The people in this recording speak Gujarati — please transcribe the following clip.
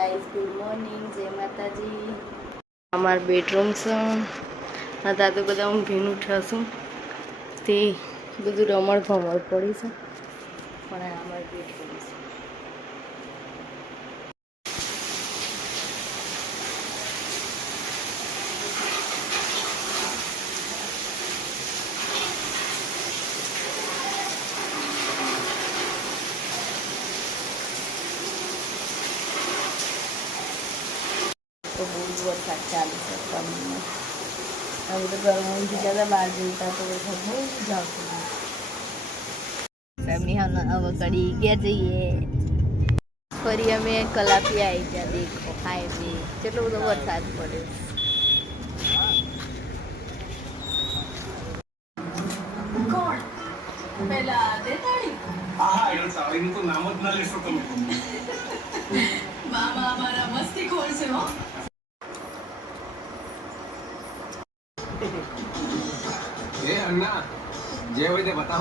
ગાઈસ ગુડ મોર્નિંગ, જય માતાજી. અમારું બેડરૂમ છે. હતા તો બધા ઊંઘીને ઉઠ્યા છું તે બધું રમણ ભમણ પડી છે, પણ આ અમારું બેડરૂમ છે. તો બહુ જ વરસાદ ચાલુ છે. તમને હવે તો ગરમીથી જતા બહાર જતા તો વરસાદ બહુ જ આવતો. ફેમિલી હવે કડી ગયા જઈએ ફરી અમે કલાપી આવી ગયા. દેખો હાઈવે કેટલો બધો વરસાદ પડ્યો. કોણ પેલા દેતાડી? હા, એ સાળીનું તો નામ જ ના લેશો તમે. મામા અમારા મસ્તી ખોર છે હો. એ અન્ના જે હોય તે બતાવો.